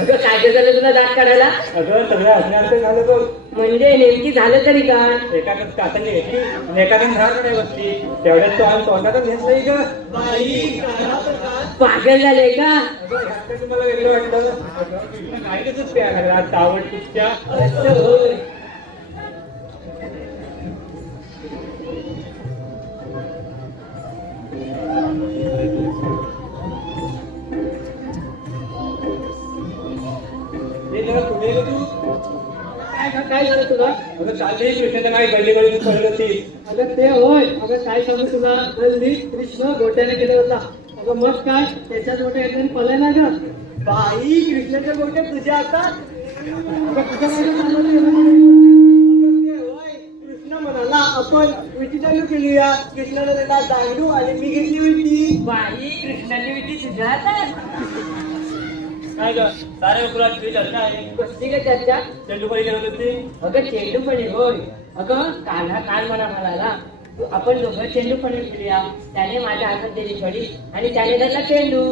अगं काय झालं तुला दात काढायला? अगं सगळं असण्याचं झालं बघ. म्हणजे नेमकी झालं तरी काय? एकाच कातरने घेतली आणि एकाने झाड कडे बसली. तेवढ्यात तो आज तोंडातच घेतलंय ग. पागल झाले का? अगं ह्यात तुम्हाला वेगळं वाटलं? अगं काय कसंच प्यायला लागला आज तावड तुझच्या. काय झालं तुला? अगं चालली कृष्णाच्या मागे गल्ली गल्ली पडली होती. अगं ते होय. अगं काय सांगू तुला, गल्ली कृष्ण गोट्याने केला होता. अगं मग काय, त्याच्याच गोट्या एकदम पलाय ना ग. बाई कृष्णाच्या गोट्या तुझ्या हातात. कृष्ण म्हणाला आपण विटी चालू केलीया. कृष्णाला त्याला दांडू आणि मी घेतली विटी. बाई कृष्णाची विटी तुझ्या हातात. काय ग सारे उकरात तुझी चर्चा आहे. कसली काय चर्चा? चेंडू पडी करत होती. अगं चेंडू पडी होय. अगं कान्हा काल मला म्हणाला आपण दोघं चेंडू पडी खेळूया. त्याने माझ्या हातात दिली फडी आणि त्याने धरला चेंडू.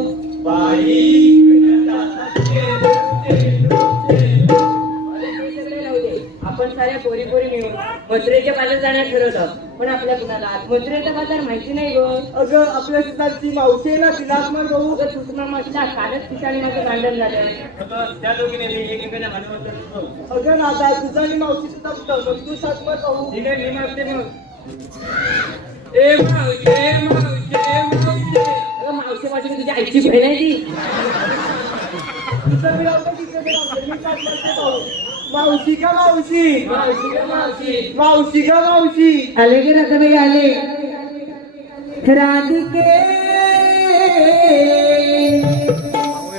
आपण साऱ्या पोरी पोरी मिळून मथुरेच्या बाजार जाण्यात ठरवलं. पण आपल्या कुणाला मथुरेचा बाजार माहिती नाही गो. अगं आपल्या शेताची मावशी आहे ना, तिलाच मग बघू. अगं सुषमा मावशीला कालच ठिकाणी माझं भांडण झालं. अगं त्या दोघीने एकमेकांना भांडवल. अगं नादा तुझा आणि मावशी सुद्धा मग तू सात मग बघू. ठीक आहे मी मागते मग. ए मावशी ए मावशी ए मावशी. अगं मावशी माझी तुझी आईची बहीण आहे ती. मावशी का मावशी? मावशी का मावशी? मावशी का मावशी? आले गे रत्नबाई आले. राधिके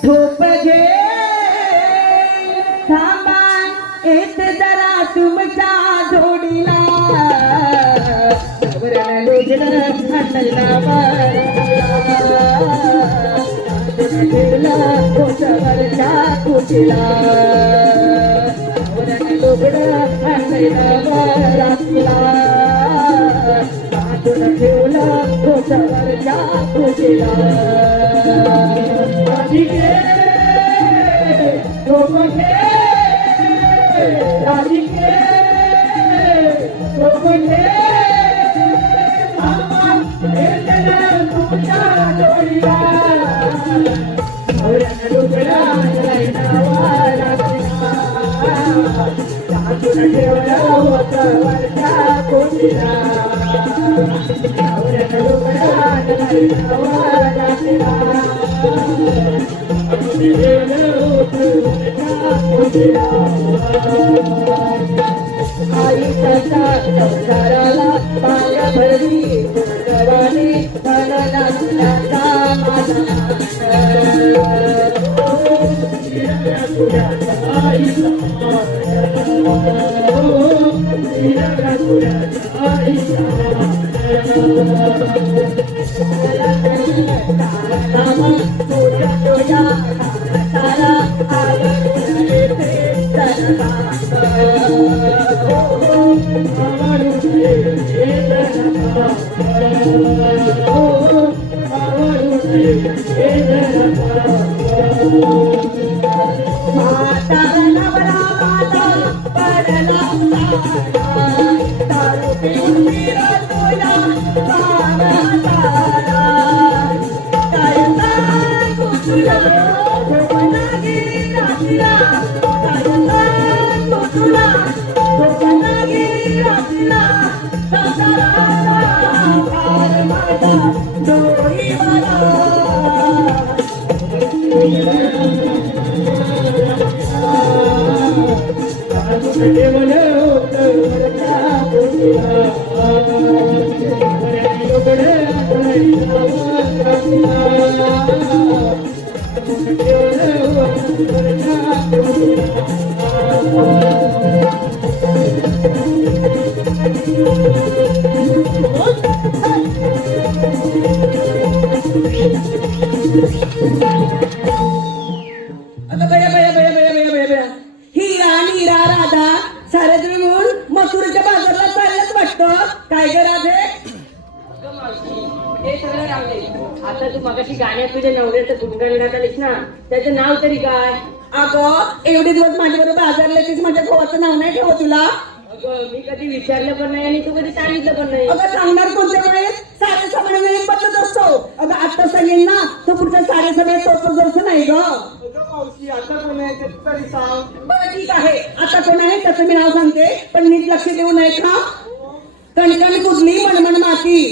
ठोप घे थांबा येत जरा तुमच्या जोडीला. वरण लोजन हातला कोचवरच्या कुटीला. वरण लोगडं हातला राखला. हातून ठेवलं कोचवरच्या कुटीला. राधिके ठोप घे राधिके ठोप घे तुमच्या जोडीला. संसाराला पाया भरली गवाने मनला ही आणि राधा सारे मिळून मथुरेच्या बाजारला चालल्याच वाटतं. काय ग राधे? हे सगळं राहू दे. आता तू मगाशी गाण्यात तुझ्या नवऱ्याचं गुणगान गात आलीस ना, त्याचं नाव तरी काय? अगं एवढे दिवस माझ्याबरोबर बाजारला येतेस, माझ्या भावाचं नाव नाही ठेवत तुला. अगं मी कधी विचारलं पण नाही आणि तू कधी सांगितलं पण नाही. अगं सांगणार कोणत्या वेळेस, सारे सगळ्यांना एक बदलत असतो. अगं आता सांगेल ना तर पुढच्या सारे सगळे तोच जसं नाही ग. मावशी आता कोण आहे ते तरी सांग. बरं ठीक आहे, आता कोण आहे त्याचं मी नाव सांगते, पण नीट लक्ष देऊ नये का. कणकण कुठली मनमन माती,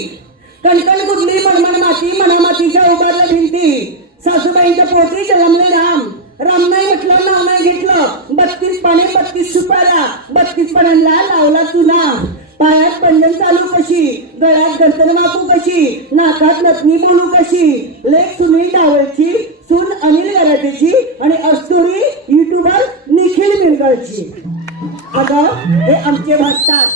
कणकण कुठली मनमन माती, मना मातीच्या उभारल्या भिंती. सासूबाईंच्या पोटी जन्मले राम, राम नाही म्हटलं नाव नाही घेतलं. 32 पाने 32 सुपाऱ्या, 32 पाण्याला लावला चुना. पायात पंजन चालू कशी, गळ्यात गंतन वापू कशी, नाकात नथनी बोलू कशी. लेख सुनील डावळची, सून अनिल गराटेची आणि अस्तुरी युट्यूबर निखिल मिरगळची. अगं हे आमचे भक्तात.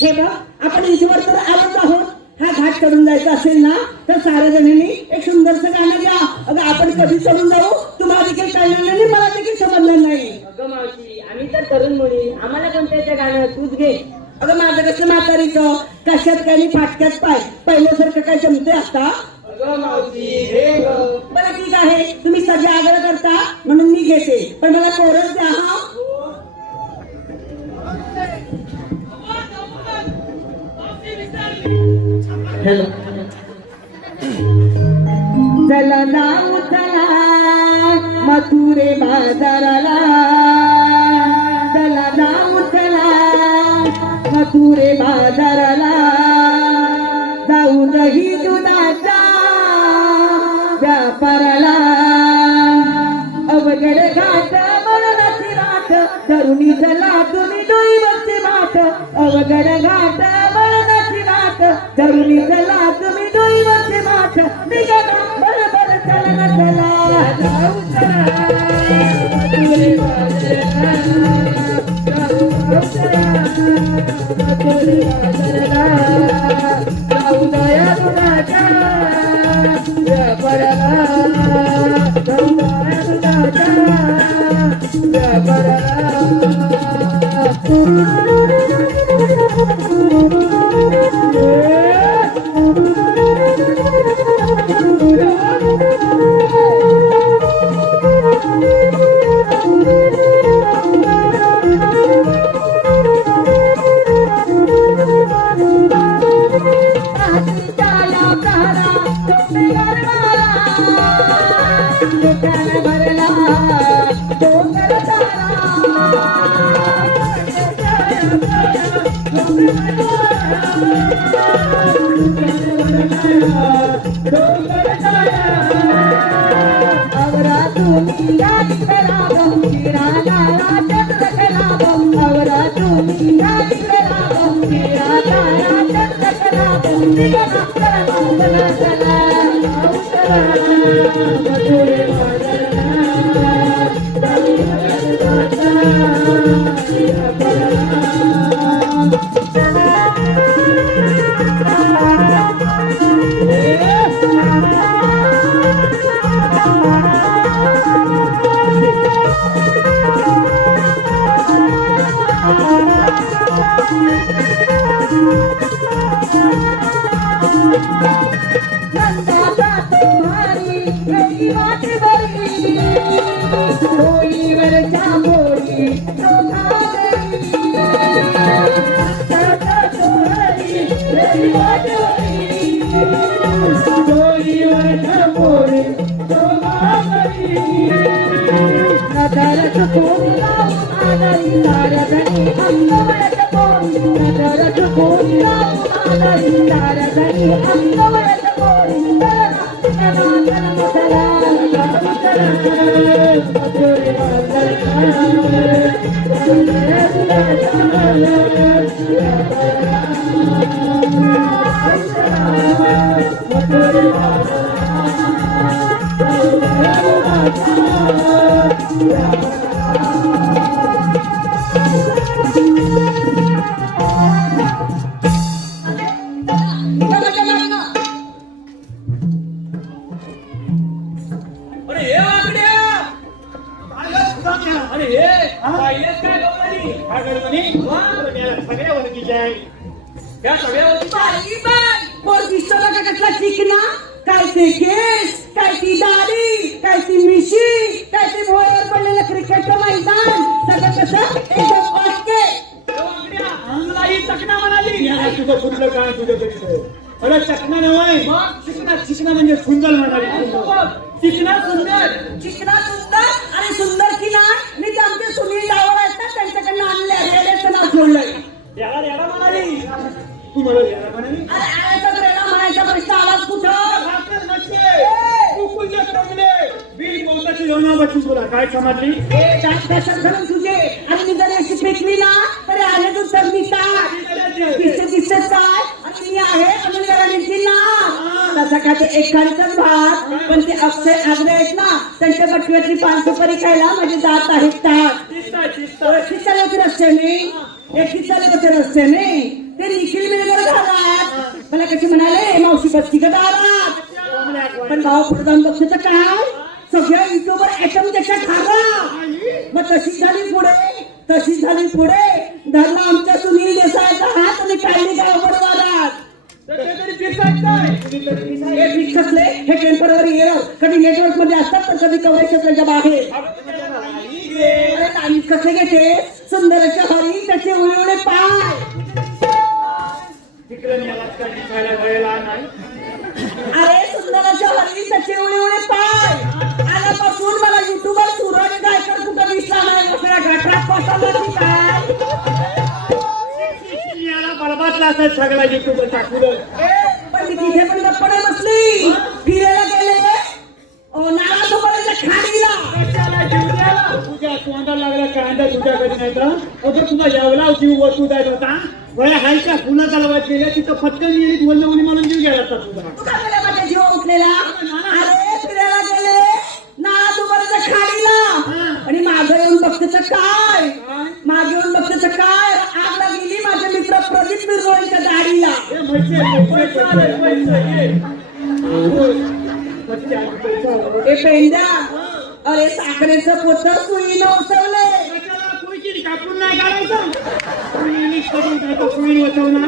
हे बघ आपण इथवर तर आलोच आहोत. हा घाट चढून जायचा असेल ना तर साऱ्या जणांनी एक सुंदरसं गाणं घ्या. अगं आपण कधी चढून जाऊ तुम्हाला देखील कळणार नाही, मला देखील समजणार नाही. अगं मावशी आम्ही तर तरुण मुली, आम्हाला कोणत्याचं गाणं तूच घे. अगं माझं कसं म्हातारीचं, कशात काय आणि फाटक्यात पाय, पहिल्यासारखं काय जमते आता. अगं मावशी हे ग. बरं ठीक आहे, तुम्ही सगळे आग्रह करता म्हणून मी घेते, पण मला कोरस द्या हा. हॅलो. चला जाऊ चला मथुरे बाजाराला, चला जाऊ चला मथुरे बाजाराला. जाऊ दही दुधाच्या व्यापाराला. अवघड घाट मरणाची राठ, तरुणी चला तुम्ही डोईवरचे माठ. अवघड घाट मरणाची राठ, तरुणी चला तुम्ही डोईवरचे माठ. निघा बरोबर चला चला जाऊ चला मथुरे बाजाराला, जाऊ चला मथुरे बाजाराला. जाऊ दया दुधाच्या व्यापाराला, जाऊ दया दुधाच्या व्यापाराला. काय ते केस, काय ती दाढी, काय ती मिशी, काय ते भोयावर पडलेलं क्रिकेटचं मैदान सगळं कसं एकदम ओके. ही चकना म्हणाली तुझं कुठलं काय तुझं तरी अरे चकना नव्हे चिकना चिकना म्हणजे सुंदर म्हणाली चिकना सुंदर चिकना सुंदर आणि सुंदर की नाही मी ते आमचे सुनील डावळ आहेत ना त्यांच्याकडनं आणले रेड्याचं नाव सोडलंय. याला याला म्हणाली तू मला याला म्हणाली अरे आळ्याचाच रेडा म्हणायचा प्रश्न आलाच कुठं. काय समजली तुझे आणि मी जर अशी फेकली ना तरी आले तू तर मी दिसतेच काय आणि मी आहे म्हणून जरा निघतील ना तसं काय ते एखादच भात पण ते अक्षय आग्रे आहेत ना त्यांच्या बटव्यातली पान सुपारी खायला माझे दात आहेत ताट चालले होते रस्त्याने एकटीच चालले होते रस्त्याने ते निखिल मिळणार घालात मला कशी म्हणाले मावशी बसती का दारात पण भाव पुढे जाऊन बघते तर काय सगळ्या युट्यूबर ऍटम त्याच्या खाला मग तशीच झाली पुढे धर्म आमच्या सुनील देसाईचा हात आणि काढली गावभर वादात हे टेम्पररी एरर कधी नेटवर्क मध्ये असतात तर कधी कवरेज क्षेत्राच्या बाहेर. अरे नानीच कसे घेते सुंदरचे हरी त्याचे उडे पाय अरे सुंदराच्या हरी त्याचे उडे पाय आल्यापासून मला युट्यूबर सूरज गायकर कुठं दिसला नाही दुसऱ्या घाटात पसरला काय बरबादला असत सगळा युट्यूबर टाकून पण मी तिथे पण गप्पा नाही बसली फिरायला गेले नाला सोबत खाडीला तुझ्या तोंडाला लागला कांदा तुझ्याकडे नाही तर तुझा जेवला जीव वस्तू द्यायचा होता वया हायच्या पुन्हा चालवायला गेल्या तिथं फटकन गेली बोलणं उडी म्हणून जीव गेला होता तुझा तुझा गेला माझ्या जीव उठलेला अरे फिरायला गेले नाला सोबत खाडीला आणि मागे येऊन बघते तर काय आग लागली माझे मित्र प्रदीप मिरवळीच्या गाडीला ए पेंड्या अरे साखरेचं पोत सुईनं उसवले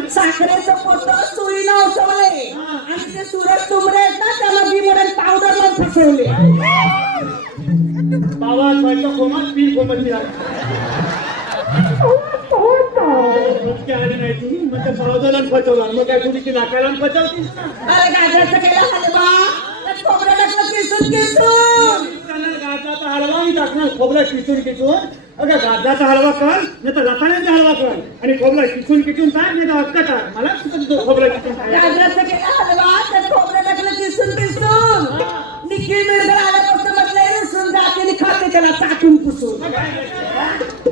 साखरेचं पोत सुईनं उसवले आणि ते सुरज तुमरे आहेत ना त्याला बिमोडन पावडर लावून फसवले. बाबा स्वयंपाक खोमात पी खोमत आले नाही तू मग त्या पावसाला फसवला मग काय तुझी नाकाला फसवतीस ना. अरे गाजराचं केला हलवा खोबरं टाकलं किसून गाजराचा हलवा मी टाकणार खोबरा किसून अगं गाजराचा हलवा कर नाही तर रताळ्याचा हलवा कर आणि खोबरा किसून टाक नाही तर अक्का टाक मला खोबरा किसून गाजराचं केला हलवा त्यात खोबरं टाकलं किसून निखिल मिळकर आल्यापासून म्हटलं रुसून जाते आणि खाते त्याला चाटून पुसून.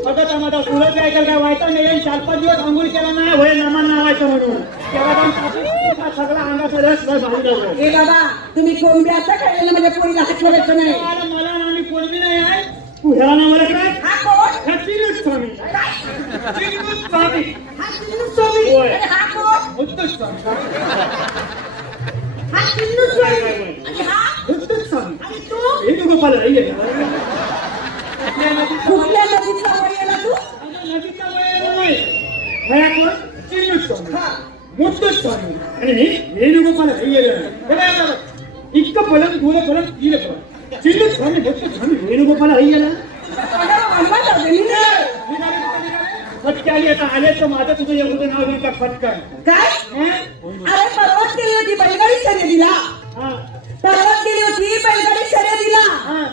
अगं तर माझा सुरत ऐकायला काय व्हायचा नाही 4-5 दिवस आंघोळ केला नाही वय नामान नावायचं म्हणून तेव्हा सगळा अंगाचा रस भाजला. ए बाबा तुम्ही कोंबडी असं खायला माझ्या पोरीला हातवडायचं नाही. मला आम्ही कोणबी नाही आहे तू ह्याला नाव मला काय हा कोण हा चिरूट स्वामी हा चिन्नू स्वामी होय. आणि हा कोण उत्तम स्वामी हा चिन्नू स्वामी आणि हा उत्तम स्वामी आणि तू हे तू गोपाल आहे कुठल्या नदीतला वळेला तू नदीचा वय नाही ह्या कोण चिरूट स्वामी उत्तम स्वामी आणि वेणुगोपाल आहे इतकं पलंग थोडं पलंग तिला पलंग चिरूट स्वामी उत्तम स्वामी वेणुगोपाल आहे फटके आली आता आले तर माझं तुझं एवढं नाव घेतलं फटकन काय अरे परवाच गेली होती बैलगाडी शर्यतीला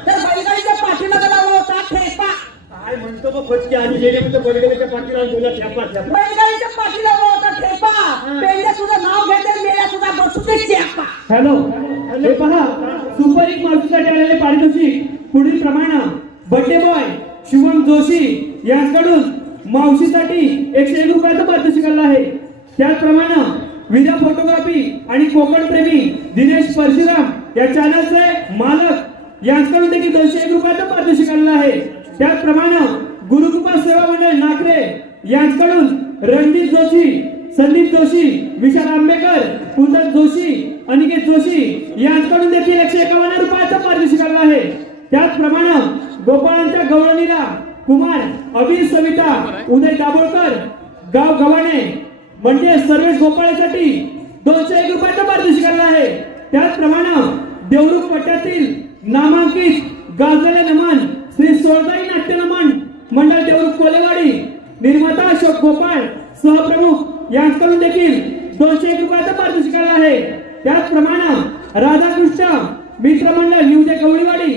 तर बैलगाडीच्या पाठीमागे लावला होता ठेपा. काय म्हणतो मग फटके आली गेले म्हणजे बैलगाडीच्या पाठीला बोला ठेपा बैलगाडीच्या पाठी लावला होता ठेपा पेंड्या तुझं नाव घेते मेल्या तुझा बसू दे चेपा. हॅलो हे पहा सुपर हिट माणसासाठी आलेले पारितोषिक पुढील प्रमाणे बर्थडे बॉय शुभम जोशी यांच्याकडून मावशीसाठी 101 रुपयाचं पारितोषिक आलं आहे. त्याचप्रमाणे विजा फोटोग्राफी आणि कोकण प्रेमी दिनेश परशुराम या चॅनलचे मालक यांच्याकडून देखील 201 रुपयाचं पारितोषिक आलं आहे. त्याचप्रमाणे गुरुकृपा सेवा मंडळ नागरे यांच्याकडून रणजित जोशी, संदीप जोशी, विशाल आंबेकर, कुंदन जोशी, अनिकेत जोशी यांच्याकडून देखील 151 रुपयाचं पारितोषिक आलं आहे. त्याचप्रमाणे गोपाळांच्या गवळणीला कुमार, अभिर सविता, उदय दाभोळकर, गाव गव्हाणे म्हणजे सर्वेश गोपाळासाठी 201 रुपयाचं पारितोषिक आलं आहे. त्याचप्रमाणे देवरुख पट्ट्यातील नामांकित गाजलेले नमन श्री सोळदाई गोपाळ सहप्रमुख यांच्याकडून देखील 201 रुपयाचं पारितोषिक आलं आहे. त्याचप्रमाणे राधाकृष्ण मित्रमंडळ निवडे कवळीवाडी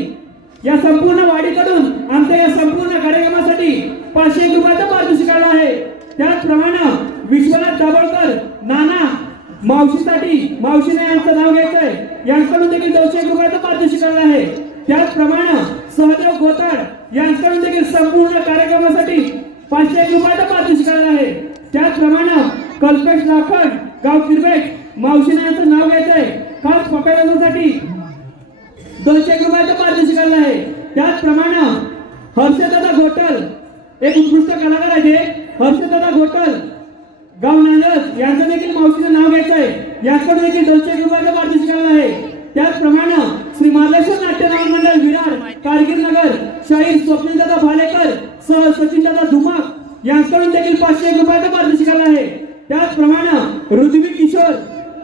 या संपूर्ण वाडीकडून आमच्या या संपूर्ण कार्यक्रमासाठी 501 रुपयाचं पारितोषिक आलं आहे. त्याचप्रमाणे विश्वनाथ दाभोळकर नाना मावशीसाठी मावशीने यांचं नाव घ्यायचंय यांच्याकडून देखील 201 रुपयाचं पारितोषिक आलं आहे. त्याचप्रमाणे सहदेव गोताड यांच्याकडून देखील संपूर्ण कार्यक्रमासाठी 501 रुपयाचं पारितोषिक आलं आहे. त्याचप्रमाणे कल्पेश लाखन गाव किरबेट मावशीने यांचं नाव घ्यायचंय खास पकडण्यासाठी 201 रुपयाचं पारितोषिक आलं आहे. त्याचप्रमाणे हर्षदादा घोटल एक उत्कृष्ट कलाकार आहे. हर्षदादा घोटल गाव नांदस यांचं देखील मावशीचं नाव घ्यायचंय याकडे देखील 201 रुपयाचं पारितोषिक आलं आहे. त्याचप्रमाणे श्री महाराष्ट्र नाट्य मंडळ विरार कारगिल नगर शाहीर स्वप्नीलदादा भालेकर सह सचिनदादा धुमाक यांच्याकडून देखील 501 रुपयाचं पारितोषिक आलं आहे. त्याचप्रमाणे ऋद्वी किशोर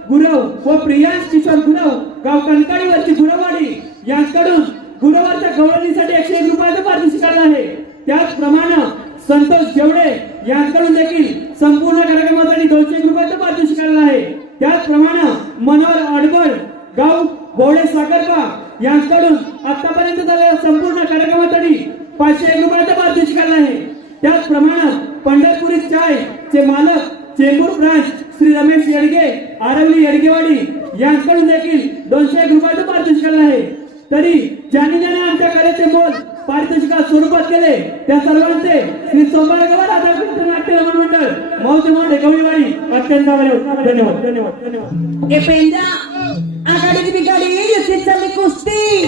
गुरव व प्रियांश किशोर गुरव गाव कणकाळीवरची गुरववाडी यांच्याकडून गुरुवारच्या गवळणीसाठी 101 रुपयाचं पारितोषिक आलं आहे. त्याचप्रमाणे संतोष जेवडे यांच्याकडून देखील संपूर्ण कार्यक्रमासाठी 201 रुपयाचं पारितोषिक आलं आहे. त्याचप्रमाणे मनोहर अडबळ गाव बोवडे साखरपा यांच्याकडून आतापर्यंत झालेल्या संपूर्ण कार्यक्रमासाठी 501 रुपयाचं पारितोषिक आलं आहे. त्याचप्रमाणे पंढरपुरी चाय चे मालक चेंबूर ब्रांच श्री रमेश येडगे आरवली येडगेवाडी यांच्याकडून देखील 201 रुपयाचं पारितोषिक आलं आहे. तरी ज्यांनी आमच्या कार्याचे मोल पारितोषिका स्वरूपात केले त्या सर्वांचे श्री सोमवारगाव राधाकृष्ण नाट्य मंडळ मौजे मोठे गवळीवाडी अत्यंत धन्यवाद धन्यवाद धन्यवाद धन्यवाद. ए पेंडा आघाडीची बिगाडी युतीत चालली कुस्ती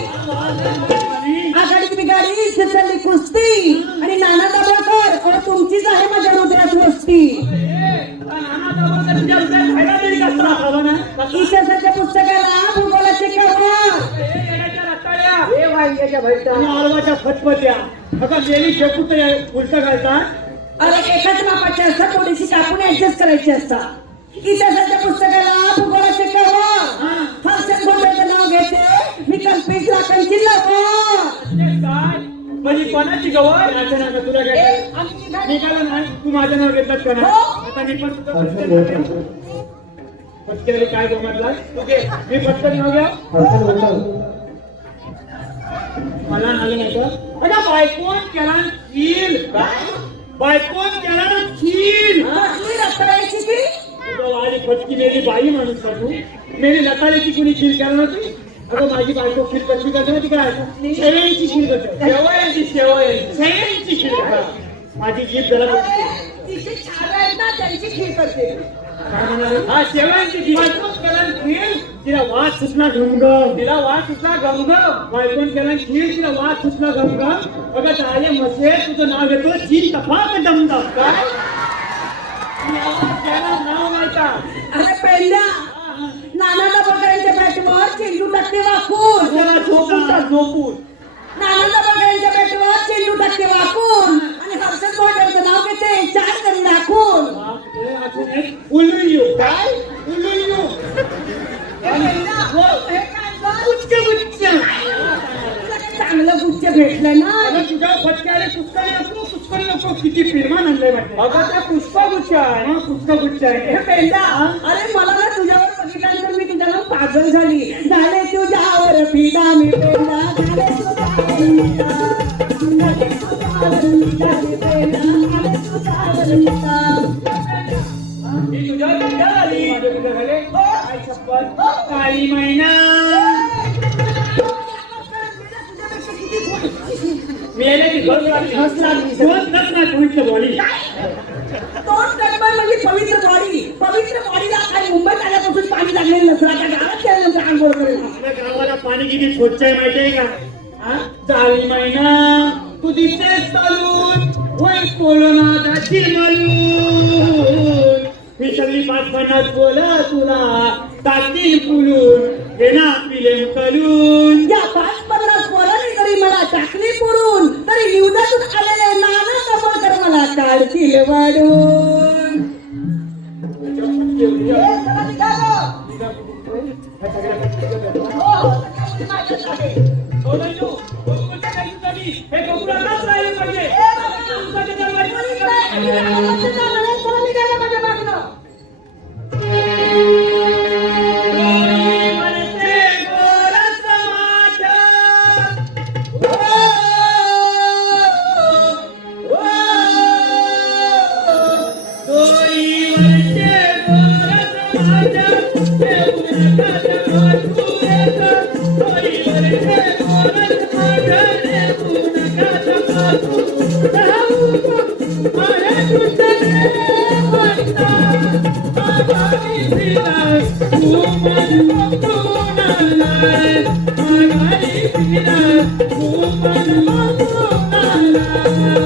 आघाडीची बिगाडी युतीत चालली कुस्ती आणि नाना दाभोळकर और तुमचीच आहे माझ्या रुद्राची वस्ती. इतिहासाच्या पुस्तकाला भूगोलाचे कवर हे वांग्याच्या भरता आळवाच्या फटफट्या आता नेहमी शेपूट उलट घालतात. अरे एकाच मापाचे असतात थोडीशी कापून ऍडजस्ट करायची असतात. इतिहासाच्या पुस्तकाला भूगोलाचे कवर हर्षद गोपाळचं नाव घेते मी कल्पेश लाखांची काय म्हणजे कोणाची गवळ माझं नाव तुला घ्यायचं निघालं नाही तू माझं नाव घेतलं का नाही. आता मी पण पटकन काय गमतला मी पटकन नाव घ्या मला आलं नाही का. अगं बायकोन केला खीर बायकोन केला खीर कसली रताळ्याची की वाली फटकी मेरी बाई माणूस का तू मेरी लताळीची कुणी खीर केला नव्हती. अगं माझी बायको खीर कशी करते माहिती काय शेवयांची खीर करते शेवयांची खीर करते. माझी जीभ जरा तिचे छान आहेत ना त्यांची खीर करते. हा शेवयांची खीर तिला वाद सुचला घमघम तिला वाद सुचला घमघम बायकोन केला खीर तिला वाद सुचला घमघम. अगं ताले मसे तुझं नाव घेतो चीन तपाक दमदम काय नाव माहिता. अरे पहिल्या नाना दाभोळकरांच्या बॅटवर चेंडू टाकते वाकून झोपून नाना दाभोळकरांच्या बॅटवर चेंडू टाकते वाकून आणि हर्षद गोपाळचं नाव घेते चार करून दाखवून उल्लू काय उल्लू चांगलं गुच्छ भेटलं ना. तुझ्या फटक्याला पुष्कळ नको पुष्कळ नको किती फिरमान आणलंय वाटतं. अगं त्या पुष्पगुच्छ आहे पुष्पगुच्छ आहे. हे पेंडा अरे मला ना तुझ्यावर बघितल्यानंतर मी तुझ्याला पागल झाली झाले तुझ्यावर फिदा मी पेंडा मी तुझ्या तुझ्या आली काय शपथ काळी महिना मेले की घस लागली पवित्र बॉडी तोंड कडबड म्हणजे पवित्र बॉडीला काय मुंबईत आल्यापासून पाणी लागलेलं नसतं. आता गावात गेल्यानंतर आंघोळ करेल. आपल्या गावाला पाणी किती स्वच्छ आहे माहितीये का. जाळी महिना तू दिसतेस चालून वय कोलोनाची मालून ही सगळी 550 बोला तुला टाकतील पुलून हे ना पिले कलून या 5-50 पोरांनी जरी मला टाकली पुरून तरी निवदातून आलेले नाना दाभोळकर मला काढतील वाढून. हे कबुलातच राहिले पाहिजे.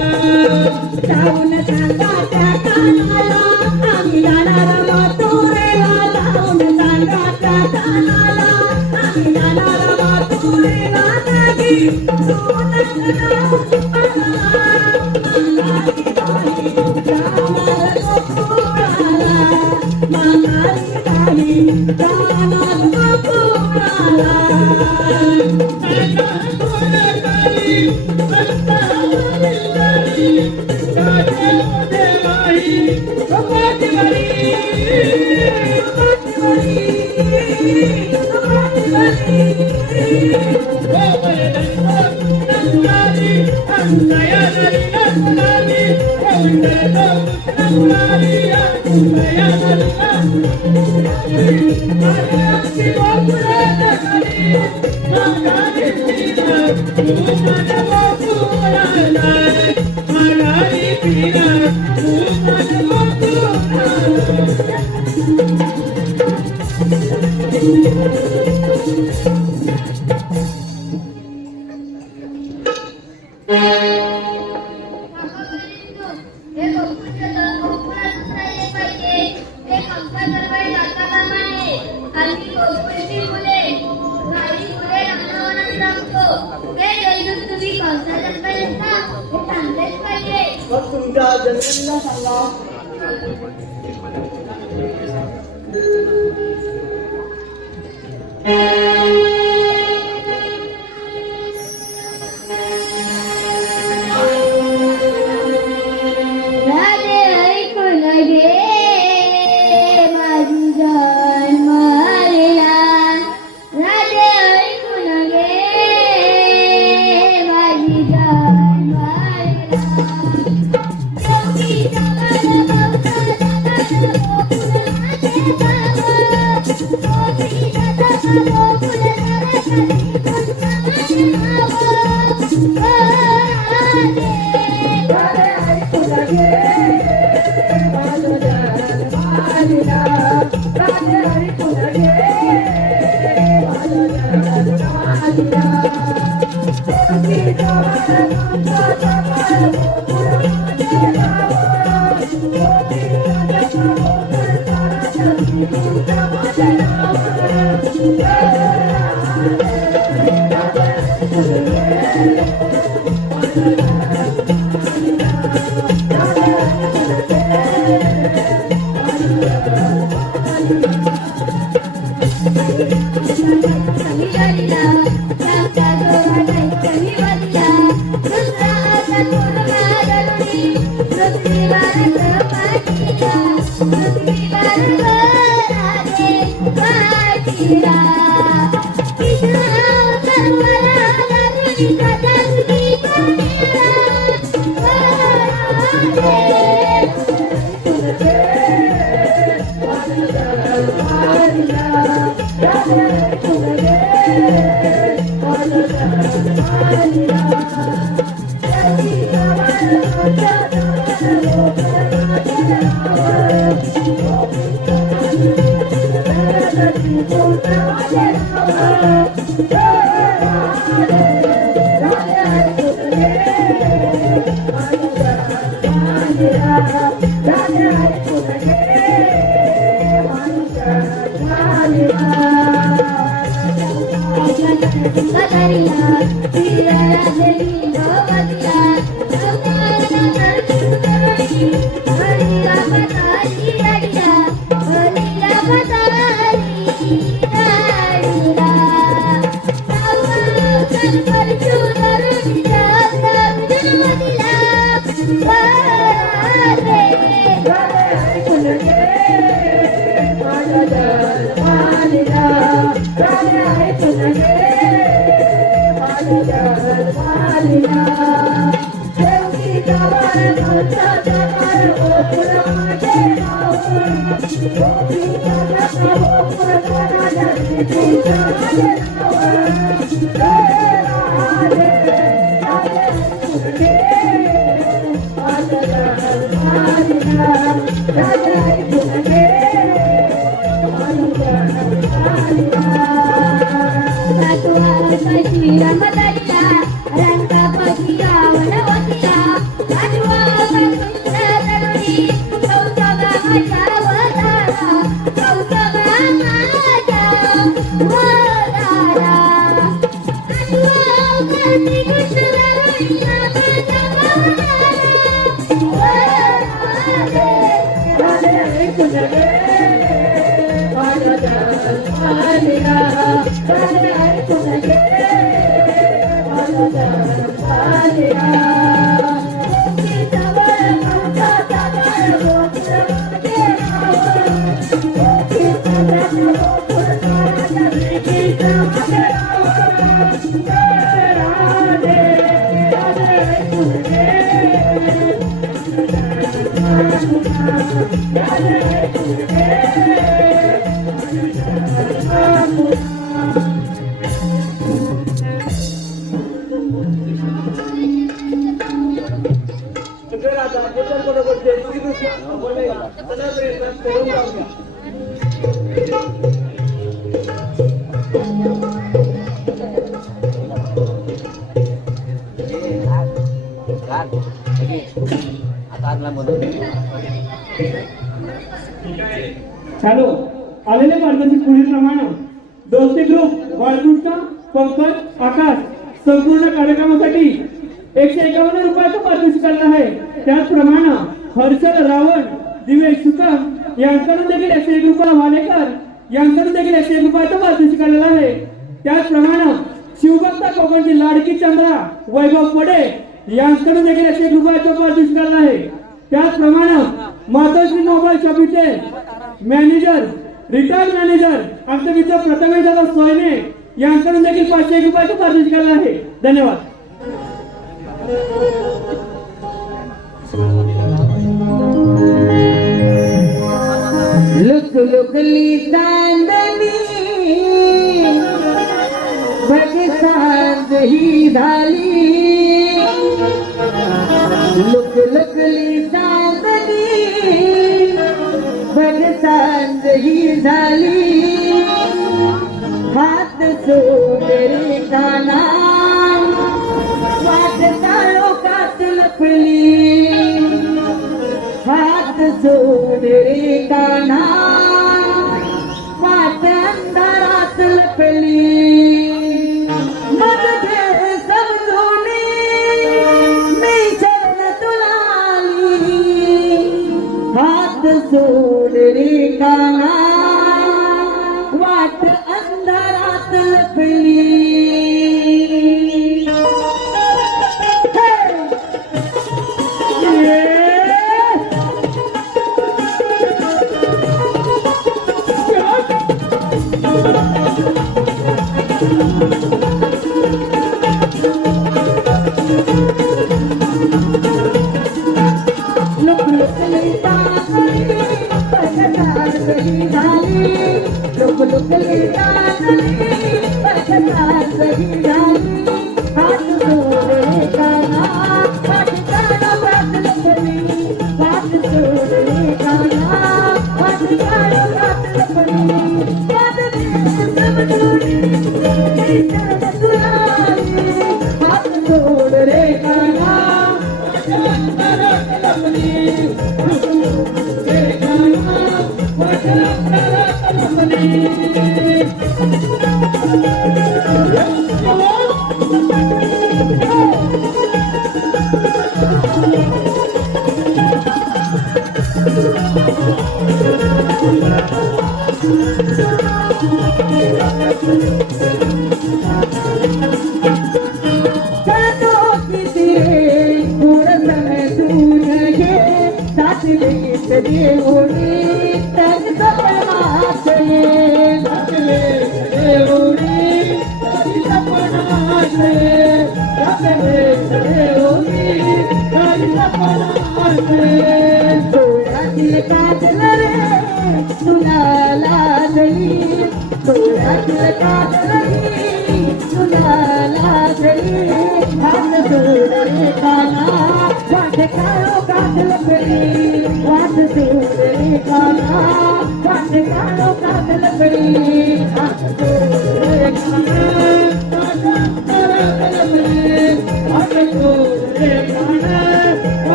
जाऊन सांगा त्या कानाला आम्ही जाणार मथुरेला जाऊन सांगा त्या कानाला आम्ही जाणार मथुरेला नाही मग तुमच्या जन्मदिनाला सांगा. राधे ऐकून घे माझी जान मारेला राधे ऐकून घे माझी जान मारेला योगी जगन भक्त जगन गोकुल माझे गाव योगी जगन गोकुल जगन माझे तर आता आपण बरोबर जय श्रीकृष्ण बोलूया. चला प्रयत्न करून जाऊया. हॅलो आलेले पारितोषिक पुढील प्रमाणे दोस्ती ग्रुप वाळतुटचा पंकज आकाश संपूर्ण कार्यक्रमासाठी 151 रुपयाचं पारितोषिक आलं आहे. त्याचप्रमाणे हर्षल रावण दिवेश सुकम यांच्याकडून देखील 101 रुपये वालेकर यांच्याकडून देखील 101 रुपयाचं पारितोषिक आलेलं आहे. त्याचप्रमाणे शिवभक्त कोकणची लाडकी चंद्रा वैभव पडे यांच्याकडून देखील 101 रुपयाचं पारितोषिक आलं आहे. त्याचप्रमाणे मातोश्री मोबाईल शॉपीचे मॅनेजर रिटायर्ड मॅनेजर आमचे मित्र प्रथमेश दादा सोयने यांच्याकडून देखील 501 रुपयाचं पारितोषिक आलं आहे. धन्यवाद. लुक लुकली चांदणी बघ सांज ही झाली. लुक लुकली चांदणी बघ सांज ही झाली. हात सोडे काना वाट काळोखात लपली. हात सोडे काना वाट अंधारात लपली. मग घे समजून मी चरण तुला आली. हात सोडे काना वाट अंधारात लपली.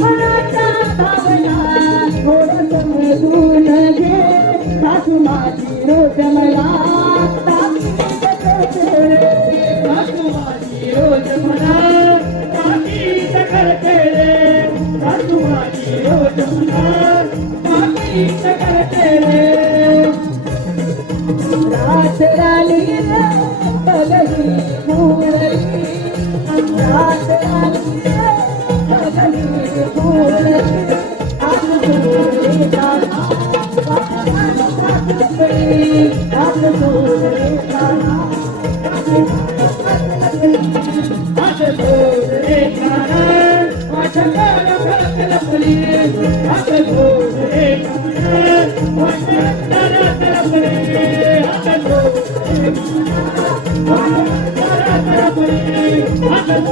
मनात रातराणी रे बगली फुलली रातराणी रे बगली फुलली आज सोडले काना आज सोडले काना आज सोडले काना माझ्या कानाला फुलली आज सोडले काना माझ्या कानाला फुलली आज सोडले काना फुलली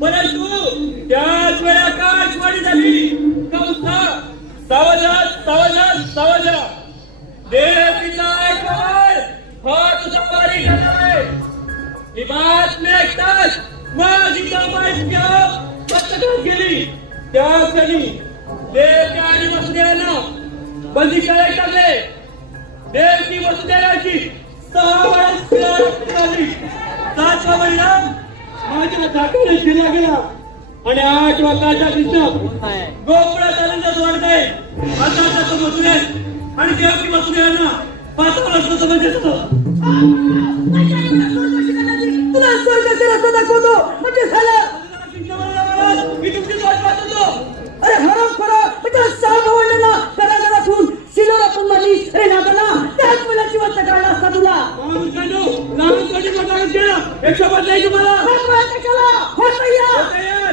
परंतु त्याच वेळी आकाशवाणी झाली कंसा सावधान सावधान सावधान देव पिता ऐकवाय हा तुझा पारी आहे ही बातमी ऐकताच माझी कमाईच्या पत्रकात गेली त्या क्षणी देव आणि वसुदेवानं बंदी करायला टाकले देव की वसुदेवाची 6 वर्ष झाली 7वा महिना माझ्या धाकाने शिरला गेला आणि 8वा काचा दिसत गोकुळात आनंदात वाढतंय आता तो बसले आणि देवकी बसलेना 5 वर्षाचं म्हणजे तुला स्वर्गाचे रस्ता दाखवतो म्हणजे झालं मी तुमची वाट पाहत होतो अरे हराम खरा म्हणजे साप आवडलेला करायला राखून शिलोर आपण मारली अरे नादाला त्याच मुलाची वाट काढला असता तुला लहान कधी मोठा केला 105 नाही तुम्हाला कशाला होत नाही या. तयार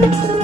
Thank you.